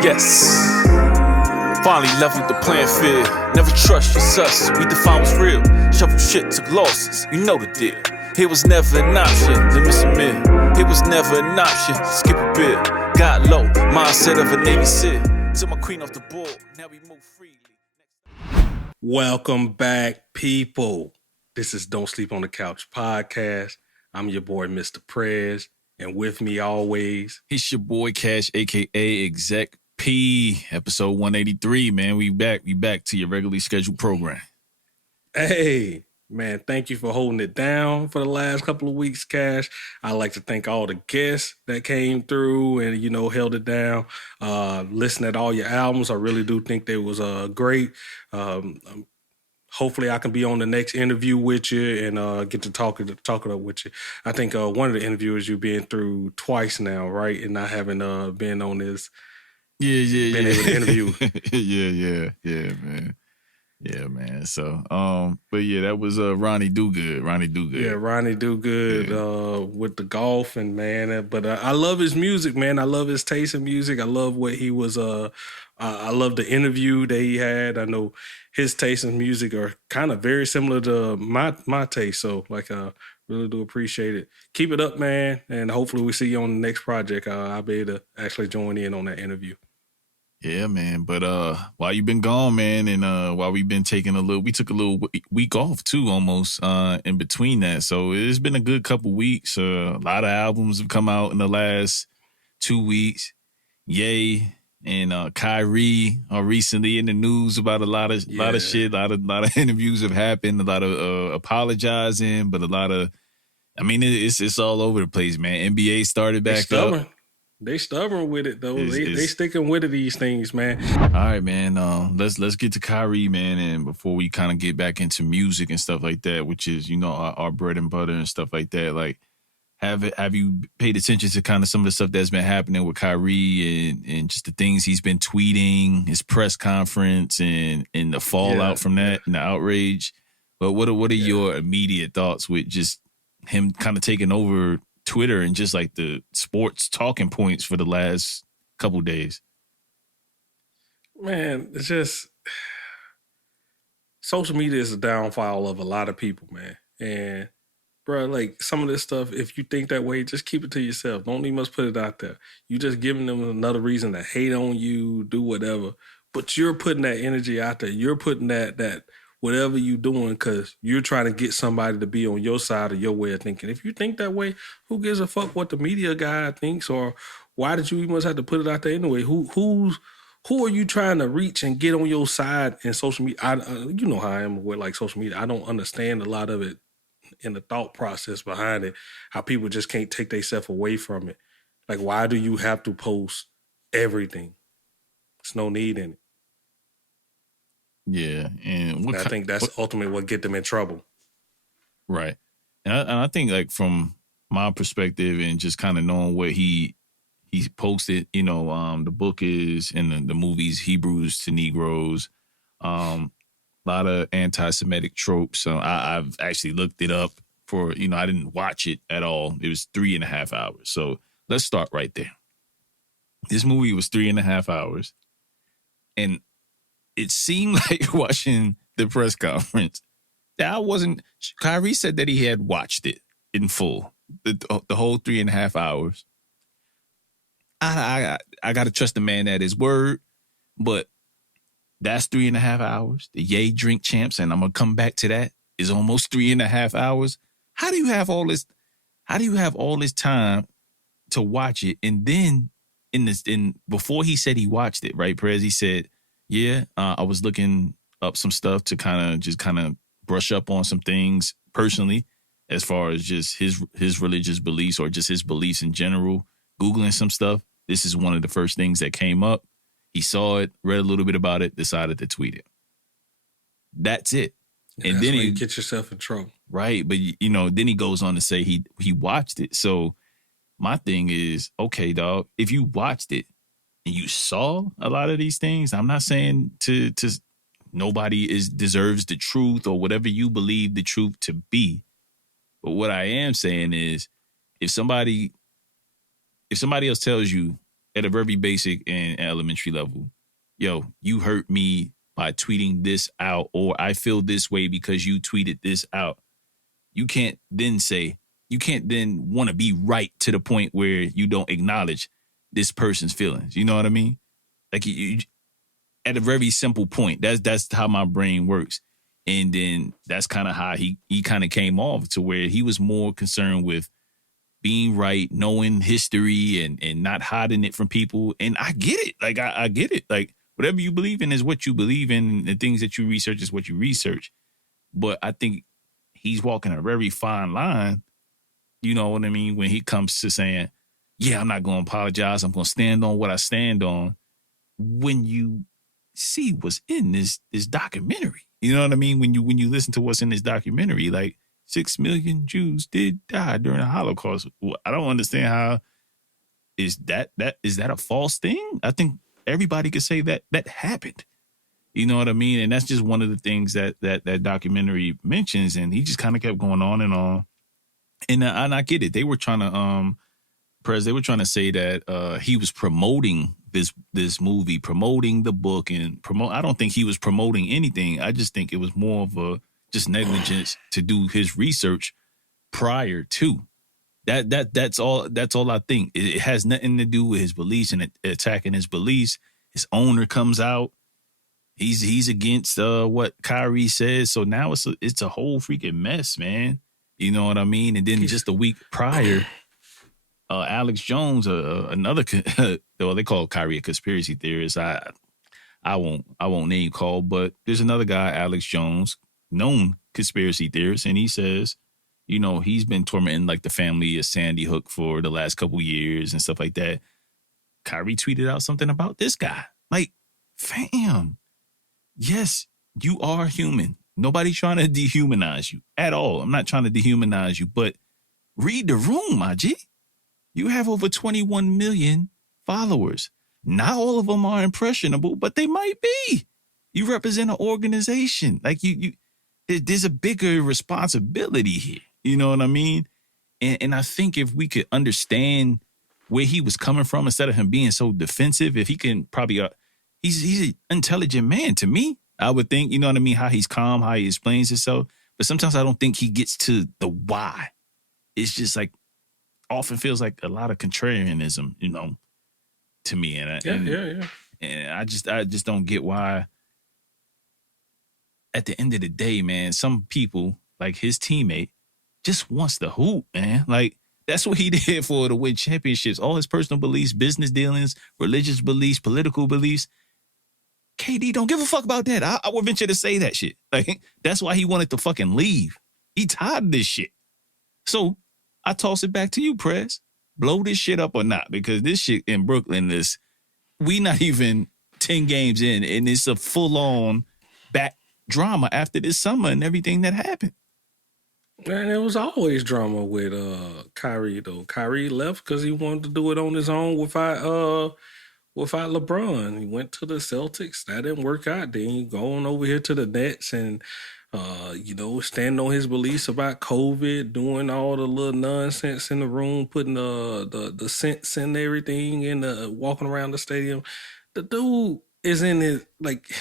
Yes. Finally left with the plan field. Never trust your sus. We define what's real. Shuffle shit, took losses. You know the deal. It was never an option to miss a meal. It was never an option to skip a bill. Got low, mindset of a Navy SEAL. Took my queen off the board. Now we move freely. Welcome back, people. This is Don't Sleep on the Couch podcast. I'm your boy, Mr. Prez, and with me always, it's your boy Kash, aka Exec P, episode 183. Man, we back to your regularly scheduled program. Hey, man, thank you for holding it down for the last couple of weeks, Kash. I'd like to thank all the guests that came through and, held it down. Listening to all your albums, I really do think they was great. Hopefully I can be on the next interview with you and get to talk it up with you. I think one of the interviewers you've been through twice now, right? And I haven't been on this. Been able to interview. Yeah, man. So, but yeah, that was Ronnie Dogood. Yeah, Ronnie Dogood with the golf and man. But I love his music, man. I love his taste in music. I love what he was. I love the interview that he had. I know his taste in music are kind of very similar to my taste. So, really do appreciate it. Keep it up, man. And hopefully we see you on the next project. I'll be able to actually join in on that interview. Yeah, man. But while you've been gone, man, and while we've been we took a little week off too, almost in between that. So it's been a good couple weeks. A lot of albums have come out in the last 2 weeks. Ye and Kyrie are recently in the news about a lot of shit. A lot of interviews have happened. A lot of apologizing, but a lot of, it's all over the place, man. NBA started back up. They stubborn with it though. They sticking with it, these things, man. All right, man. Let's get to Kyrie, man, and before we kind of get back into music and stuff like that, which is our bread and butter and stuff like that. Like, have you paid attention to kind of some of the stuff that's been happening with Kyrie and just the things he's been tweeting, his press conference, and the fallout from that and the outrage? But what are your immediate thoughts with just him kind of taking over Twitter and just like the sports talking points for the last couple days? Man, it's just social media is a downfall of a lot of people, man. And bro, like some of this stuff, if you think that way, just keep it to yourself. Don't even must put it out there. You just giving them another reason to hate on you, do whatever. But you're putting that energy out there. You're putting that whatever you doing, because you're trying to get somebody to be on your side of your way of thinking. If you think that way, who gives a fuck what the media guy thinks, or why did you even have to put it out there anyway? Who are you trying to reach and get on your side in social media? You know how I am with social media. I don't understand a lot of it in the thought process behind it, how people just can't take themselves away from it. Like, why do you have to post everything? There's no need in it. Yeah, and I think that's ultimately what get them in trouble. Right. And I think, like, from my perspective and just kind of knowing what he posted, the book is, and the movies, Hebrews to Negroes, a lot of anti-Semitic tropes. So I've actually looked it up for, I didn't watch it at all. It was 3.5 hours. So let's start right there. This movie was 3.5 hours. And it seemed like watching the press conference that Kyrie said that he had watched it in full, the whole 3.5 hours. I got to trust the man at his word, but that's 3.5 hours. The Ye Drink Champs, and I'm going to come back to that, is almost 3.5 hours. How do you have all this time to watch it? And then before he said he watched it, right, Prez, he said, yeah, I was looking up some stuff to kind of brush up on some things personally, as far as just his religious beliefs or just his beliefs in general. Googling some stuff. This is one of the first things that came up. He saw it, read a little bit about it, decided to tweet it. That's it. And then you get yourself in trouble. Right. But, then he goes on to say he watched it. So my thing is, okay, dog, if you watched it, and you saw a lot of these things, I'm not saying to nobody deserves the truth or whatever you believe the truth to be. But what I am saying is, if somebody else tells you at a very basic and elementary level, yo, you hurt me by tweeting this out, or I feel this way because you tweeted this out. You can't then want to be right to the point where you don't acknowledge this person's feelings. You know what I mean? Like you at a very simple point. That's how my brain works. And then that's kind of how he kind of came off, to where he was more concerned with being right, knowing history and not hiding it from people. And I get it. Like, I get it. Like, whatever you believe in is what you believe in. The things that you research is what you research. But I think he's walking a very fine line, you know what I mean, when he comes to saying, yeah, I'm not going to apologize. I'm going to stand on what I stand on. When you see what's in this documentary, you know what I mean? When you listen to what's in this documentary, like 6 million Jews did die during the Holocaust. I don't understand how is that a false thing? I think everybody could say that happened. You know what I mean? And that's just one of the things that documentary mentions. And he just kind of kept going on and on. And I get it. They were trying to Prez, they were trying to say that he was promoting this movie, promoting the book, and I don't think he was promoting anything. I just think it was more of a just negligence to do his research prior to. That's all I think. It has nothing to do with his beliefs and attacking his beliefs. His owner comes out. He's against what Kyrie says. So now it's a whole freaking mess, man. You know what I mean? And then just a week prior, Alex Jones, another, well, they call Kyrie a conspiracy theorist. I won't name call, but there's another guy, Alex Jones, known conspiracy theorist, and he says, you know, he's been tormenting like the family of Sandy Hook for the last couple years and stuff like that. Kyrie tweeted out something about this guy. Like, fam, yes, you are human. Nobody's trying to dehumanize you at all. I'm not trying to dehumanize you, but read the room, my G. You have over 21 million followers. Not all of them are impressionable, but they might be. You represent an organization. Like there's a bigger responsibility here. You know what I mean? And I think if we could understand where he was coming from, instead of him being so defensive, if he can probably, he's an intelligent man to me. I would think, you know what I mean? How he's calm, how he explains himself. But sometimes I don't think he gets to the why. It's just like, often feels like a lot of contrarianism, you know, to me. And I just don't get why. At the end of the day, man, some people, like his teammate, just wants to hoop, man. Like, that's what he did to win championships. All his personal beliefs, business dealings, religious beliefs, political beliefs. KD don't give a fuck about that. I would venture to say that shit. Like, that's why he wanted to fucking leave. He tired of this shit. So I toss it back to you, Prez. Blow this shit up or not? Because this shit in Brooklyn we not even 10 games in, and it's a full-on back drama after this summer and everything that happened. Man, it was always drama with Kyrie, though. Kyrie left because he wanted to do it on his own without LeBron. He went to the Celtics. That didn't work out. Then he going over here to the Nets and stand on his beliefs about COVID, doing all the little nonsense in the room, putting the scents and everything and walking around the stadium. The dude is in his, like,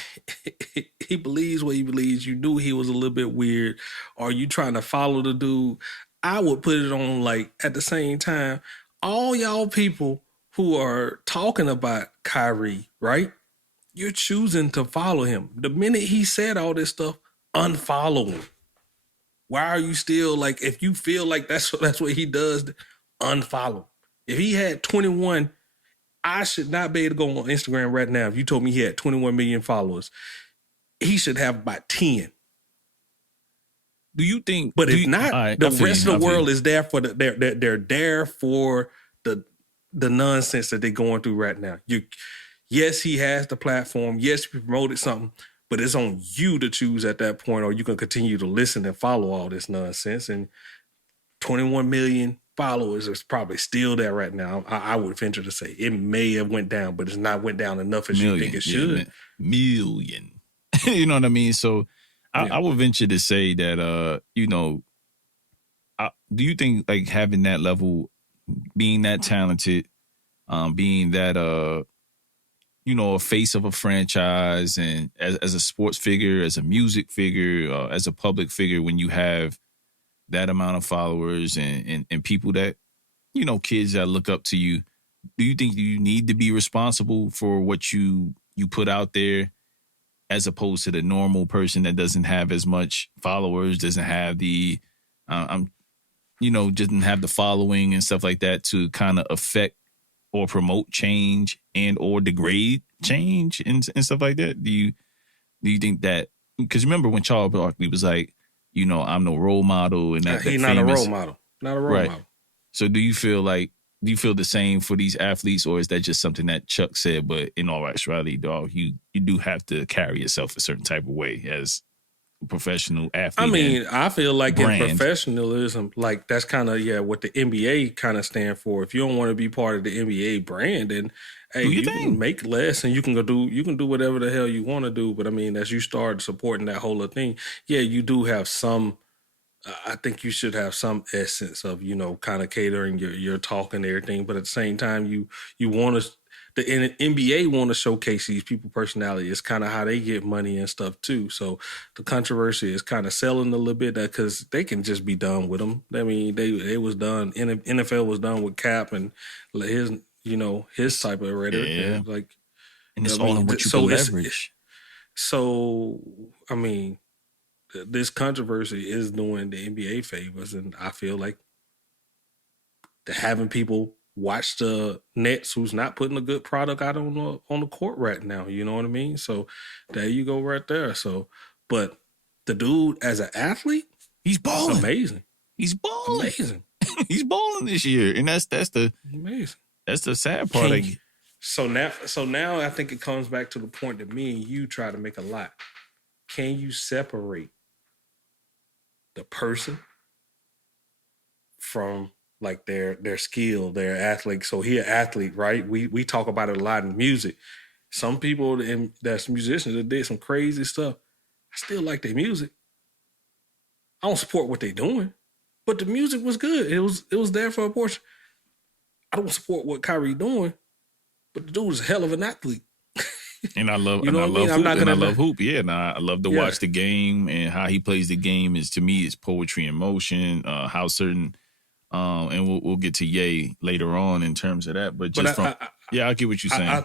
he believes what he believes. You knew he was a little bit weird. Are you trying to follow the dude? I would put it on, like, at the same time, all y'all people who are talking about Kyrie, right? You're choosing to follow him. The minute he said all this stuff, unfollow him. Why are you still, like, if you feel like that's what he does, unfollow him. If he had 21, I should not be able to go on Instagram right now. If you told me he had 21 million followers, he should have about 10. Do you think? But if not, the rest of the world is there for they're there for the nonsense that they're going through right now. Yes, he has the platform. Yes, he promoted something. But it's on you to choose at that point, or you can continue to listen and follow all this nonsense. And 21 million followers is probably still there right now. I would venture to say it may have went down, but it's not went down enough as you think it should. Million. You know what I mean? So I would venture to say that, do you think like having that level, being that talented, being that a face of a franchise, and as a sports figure, as a music figure, as a public figure, when you have that amount of followers and people that, kids that look up to you, do you think you need to be responsible for what you put out there, as opposed to the normal person that doesn't have as much followers, doesn't have the, doesn't have the following and stuff like that to kind of affect or promote change and or degrade change and stuff like that? Do you think that, because remember when Charles Barkley was like, I'm no role model, and that he's not a role model, not a role model. So do you feel the same for these athletes, or is that just something that Chuck said? But in all actuality, dog, you do have to carry yourself a certain type of way as a professional athlete. I mean, I feel like in professionalism, like that's kind of what the NBA kind of stand for. If you don't want to be part of the NBA brand, then hey, you can make less and you can do whatever the hell you want to do. But I mean, as you start supporting that whole thing, you do have some. I think you should have some essence of, kind of catering your talk and everything. But at the same time, you want to, the NBA want to showcase these people personality. It's kind of how they get money and stuff too. So the controversy is kind of selling a little bit, because they can just be done with them. I mean, they was done. NFL was done with Cap and his type of rhetoric. Yeah. And it's all in what you can leverage. So, I mean, this controversy is doing the NBA favors, and I feel like having people watch the Nets who's not putting a good product out on the court right now. You know what I mean? So there you go right there. So, but the dude as an athlete, he's balling. Amazing. He's balling. Amazing. He's balling this year, and that's the amazing. That's the sad part. So now I think it comes back to the point that me and you try to make a lot. Can you separate the person from like their skill, their athlete? So he an athlete, right? We talk about it a lot in music. Some people that's musicians that did some crazy stuff. I still like their music. I don't support what they're doing, but the music was good. It was there for a portion. I don't support what Kyrie doing, but the dude is a hell of an athlete. And I love, I love hoop. Yeah, and I love to watch the game, and how he plays the game is, to me, is poetry in motion. How certain, and we'll get to Ye later on in terms of that. But just I get what you're saying.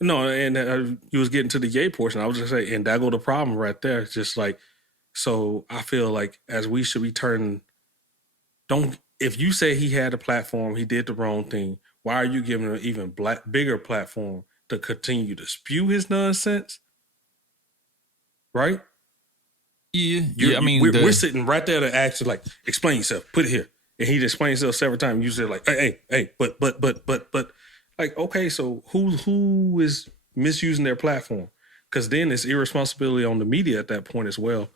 You was getting to the Ye portion. I was just saying, and that go the problem right there. It's just like, so I feel like as we should be turning, if you say he had a platform, he did the wrong thing, why are you giving him an even bigger platform to continue to spew his nonsense? Right? Yeah. I mean, we're sitting right there to ask you, like, explain yourself, put it here. And he explains himself several times. You say like, hey, but, like, okay, so who is misusing their platform? Because then it's irresponsibility on the media at that point as well.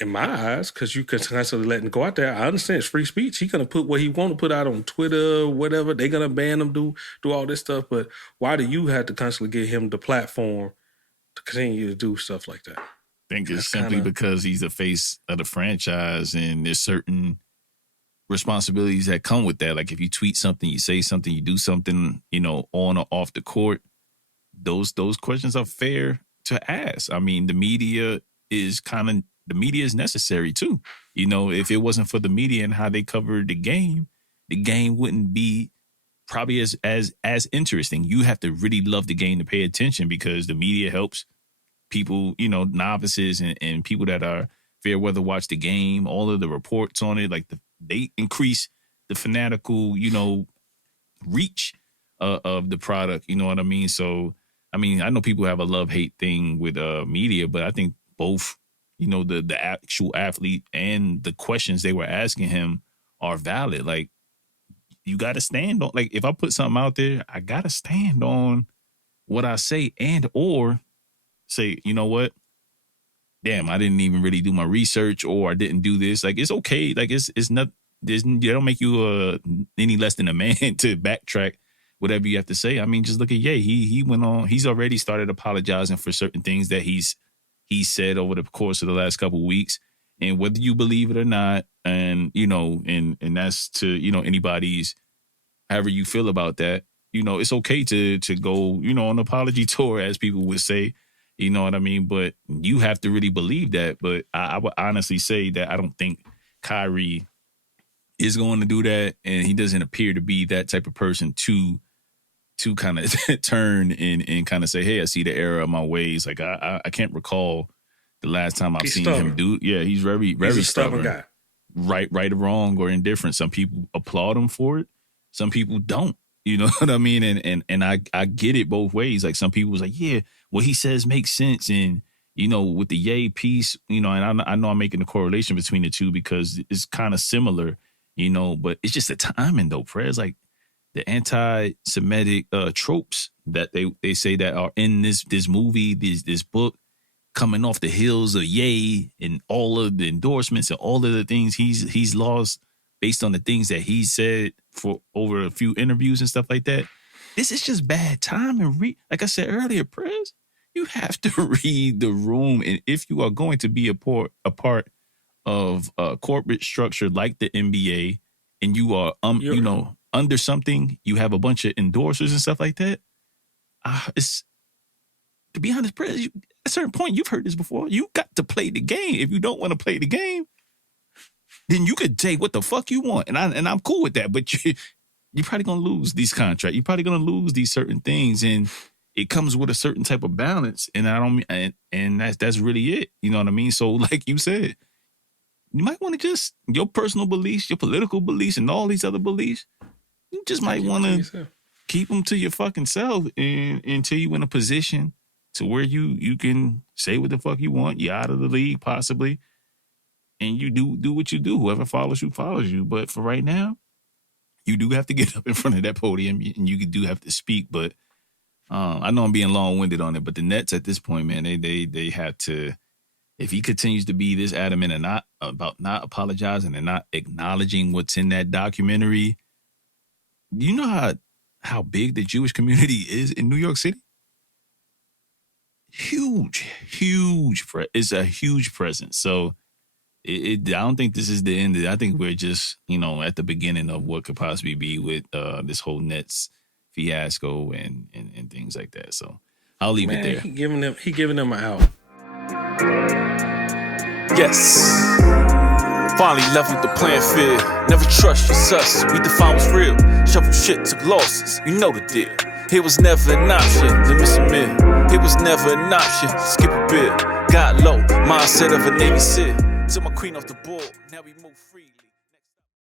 In my eyes, because you could constantly let him go out there. I understand it's free speech. He's gonna put what he want to put out on Twitter, whatever. They're gonna ban him, do all this stuff. But why do you have to constantly give him the platform to continue to do stuff like that? I think it's simply because he's the face of the franchise, and there's certain responsibilities that come with that. Like if you tweet something, you say something, you do something, on or off the court, those questions are fair to ask. I mean, the media is necessary too. If it wasn't for the media and how they cover the game wouldn't be probably as interesting. You have to really love the game to pay attention, because the media helps people, novices and people that are fair weather watch the game. All of the reports on it, like they increase the fanatical, reach of the product. You know what I mean? So, I mean, I know people have a love-hate thing with media, but I think both, the actual athlete and the questions they were asking him are valid. Like, you got to stand on, like, if I put something out there, I got to stand on what I say, and or say, you know what? Damn, I didn't even really do my research, or I didn't do this. Like, it's okay. Like, it's not, they don't make you any less than a man to backtrack whatever you have to say. I mean, just look at Ye. He went on, he's already started apologizing for certain things that he said over the course of the last couple of weeks. And whether you believe it or not, and, and that's to, anybody's, however you feel about that. it's okay to go, on an apology tour, as people would say. You know what I mean? But you have to really believe that. But I would honestly say that I don't think Kyrie is going to do that, and he doesn't appear to be that type of person to kind of turn and kind of say, hey, I see the error of my ways. Like, I can't recall the last time I've seen him do. Yeah, he's very, very he's a stubborn guy. Right or wrong or indifferent. Some people applaud him for it. Some people don't. You know what I mean? And I get it both ways. Like, some people was like, yeah, what he says makes sense. And, with the Ye piece, and I know I'm making the correlation between the two because it's kind of similar, but it's just the timing though, Prez. Like, the anti-Semitic tropes that they say that are in this movie, this book, coming off the heels of Ye and all of the endorsements and all of the things he's lost based on the things that he said for over a few interviews and stuff like that. This is just bad time. And like I said earlier, Prez, you have to read the room. And if you are going to be a part of a corporate structure like the NBA, and you are under something, you have a bunch of endorsers and stuff like that. It's, to be honest, Prez, at a certain point, you've heard this before. You got to play the game. If you don't want to play the game, then you could take what the fuck you want, and I'm cool with that. But you're probably gonna lose these contracts. You're probably gonna lose these certain things, and it comes with a certain type of balance. And and that's really it. You know what I mean? So, like you said, you might want to just your personal beliefs, your political beliefs, and all these other beliefs. You just might want to keep them to your fucking self, and until you in a position to where you can say what the fuck you want. You're out of the league, possibly. And you do what you do. Whoever follows you, follows you. But for right now, you do have to get up in front of that podium, and you do have to speak. But I know I'm being long-winded on it, but the Nets at this point, man, they have to, if he continues to be this adamant and not apologizing and not acknowledging what's in that documentary, you know how big the Jewish community is in New York City? Huge. It's a huge presence. So I don't think this is the end. I think we're just, at the beginning of what could possibly be with this whole Nets fiasco and things like that. So I'll leave it there. He giving them an out. Yes. Finally left with the plan field. Never trust your sus. We define what's real. Shuffle shit, took losses. You know the deal. It was never an option to miss a meal. It was never an option to skip a bill. Got low, mindset of a Navy SEAL. Took my queen off the